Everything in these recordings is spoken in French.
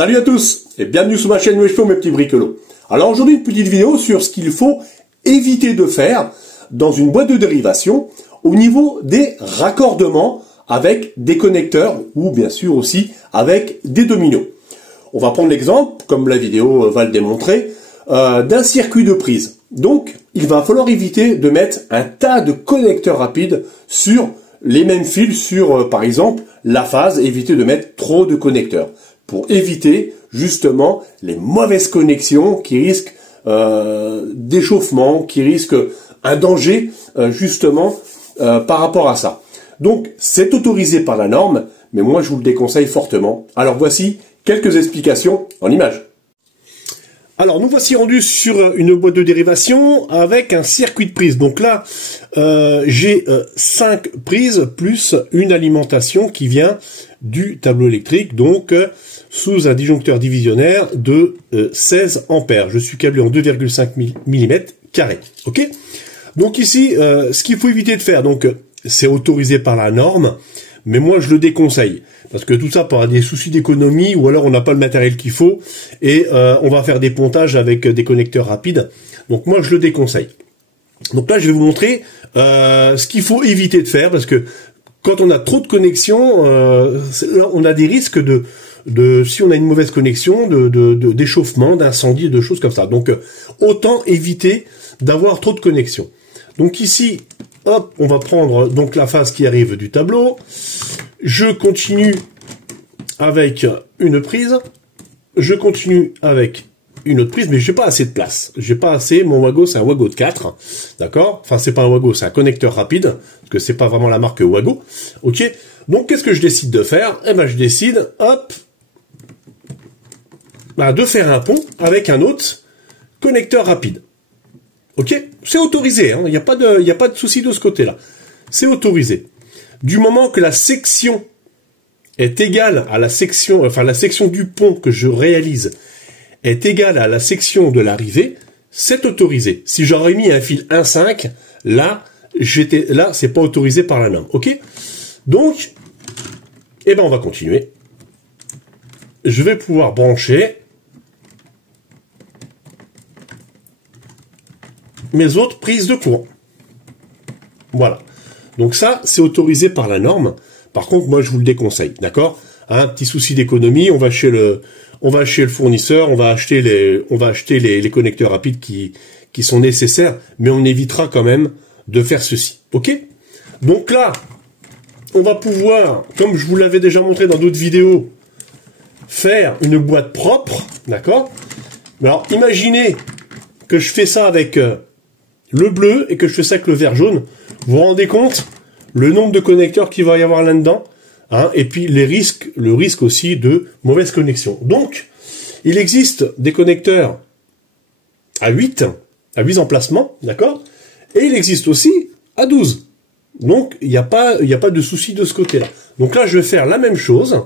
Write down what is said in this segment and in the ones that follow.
Salut à tous et bienvenue sur ma chaîne Weshfo, mes petits bricolos. Alors aujourd'hui une petite vidéo sur ce qu'il faut éviter de faire dans une boîte de dérivation au niveau des raccordements avec des connecteurs ou bien sûr aussi avec des dominos. On va prendre l'exemple, comme la vidéo va le démontrer, d'un circuit de prise. Donc il va falloir éviter de mettre un tas de connecteurs rapides sur les mêmes fils, sur par exemple la phase, éviter de mettre trop de connecteurs pour éviter justement les mauvaises connexions qui risquent d'échauffement, qui risquent un danger justement par rapport à ça. Donc c'est autorisé par la norme, mais moi je vous le déconseille fortement. Alors voici quelques explications en images. Alors nous voici rendus sur une boîte de dérivation avec un circuit de prise. Donc là j'ai 5 prises plus une alimentation qui vient du tableau électrique, donc sous un disjoncteur divisionnaire de 16 ampères. Je suis câblé en 2,5 mm carré. Ok. Donc ici, ce qu'il faut éviter de faire, donc c'est autorisé par la norme, mais moi je le déconseille. Parce que tout ça par des soucis d'économie, ou alors on n'a pas le matériel qu'il faut, et on va faire des pontages avec des connecteurs rapides. Donc moi je le déconseille. Donc là je vais vous montrer ce qu'il faut éviter de faire, parce que quand on a trop de connexions, on a des risques si on a une mauvaise connexion, d'échauffement, d'incendie, de choses comme ça. Donc autant éviter d'avoir trop de connexions. Donc ici, hop, on va prendre donc la phase qui arrive du tableau. Je continue avec une prise. Je continue avec une autre prise, mais j'ai pas assez de place. J'ai pas assez. Mon Wago, c'est un Wago de 4, d'accord. Enfin, c'est pas un Wago, c'est un connecteur rapide, parce que c'est pas vraiment la marque Wago. Ok. Donc, qu'est-ce que je décide de faire? Eh ben, je décide, hop, de faire un pont avec un autre connecteur rapide. Ok. C'est autorisé. Il n'y a pas de souci de ce côté-là. C'est autorisé. Du moment que la section est égale à la section, enfin la section du pont que je réalise est égale à la section de l'arrivée, c'est autorisé. Si j'aurais mis un fil 1,5, là, c'est pas autorisé par la norme. Ok? Donc, eh ben, on va continuer. Je vais pouvoir brancher mes autres prises de courant. Voilà. Donc ça, c'est autorisé par la norme. Par contre, moi, je vous le déconseille. D'accord? Un petit souci d'économie, on va chez le fournisseur, on va acheter les connecteurs rapides qui sont nécessaires, mais on évitera quand même de faire ceci. Ok? Donc là, on va pouvoir, comme je vous l'avais déjà montré dans d'autres vidéos, faire une boîte propre. D'accord? Alors, imaginez que je fais ça avec le bleu et que je fais ça avec le vert jaune. Vous vous rendez compte le nombre de connecteurs qu'il va y avoir là-dedans, et puis le risque aussi de mauvaise connexion. Donc, il existe des connecteurs à 8 emplacements, d'accord? Et il existe aussi à 12. Donc, il n'y a pas de souci de ce côté-là. Donc là, je vais faire la même chose,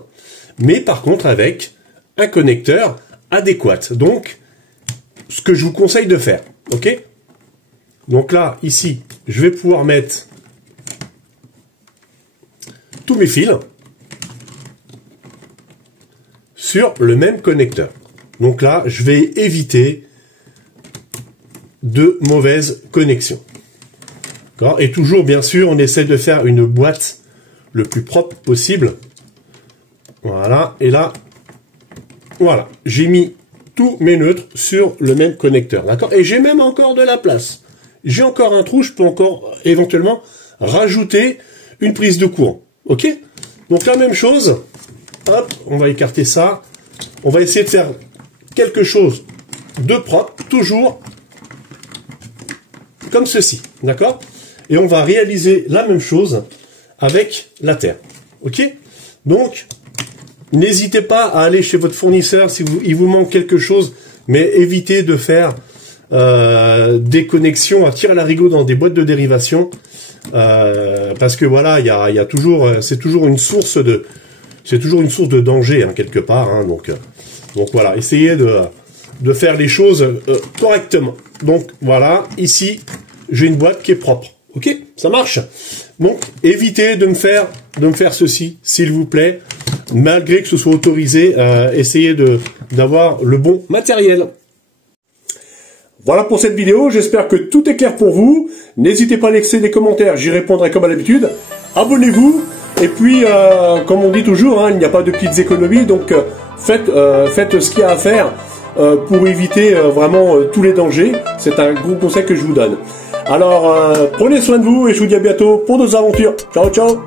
mais par contre avec un connecteur adéquat. Donc, ce que je vous conseille de faire, ok? Donc là, ici, je vais pouvoir mettre tous mes fils sur le même connecteur. Donc là, je vais éviter de mauvaises connexions. Et toujours, bien sûr, on essaie de faire une boîte le plus propre possible. Voilà. Et là, voilà. J'ai mis tous mes neutres sur le même connecteur. D'accord? Et j'ai même encore de la place. J'ai encore un trou, je peux encore éventuellement rajouter une prise de courant. Ok? Donc la même chose, hop, on va écarter ça. On va essayer de faire quelque chose de propre, toujours comme ceci. D'accord? Et on va réaliser la même chose avec la terre. Ok? Donc, n'hésitez pas à aller chez votre fournisseur si il vous manque quelque chose, mais évitez de faire des connexions à tir à l'arigot dans des boîtes de dérivation, parce que voilà, il y a toujours, c'est toujours une source de danger quelque part. Donc voilà, essayez de faire les choses correctement. Donc voilà, ici j'ai une boîte qui est propre. Ok, ça marche. Donc évitez de me faire ceci, s'il vous plaît. malgré que ce soit autorisé, essayez d'avoir le bon matériel. Voilà pour cette vidéo, j'espère que tout est clair pour vous. N'hésitez pas à laisser des commentaires, j'y répondrai comme à l'habitude. Abonnez-vous, et puis, comme on dit toujours, hein, il n'y a pas de petites économies, donc faites ce qu'il y a à faire pour éviter vraiment tous les dangers. C'est un gros conseil que je vous donne. Alors, prenez soin de vous, et je vous dis à bientôt pour d'autres aventures. Ciao, ciao!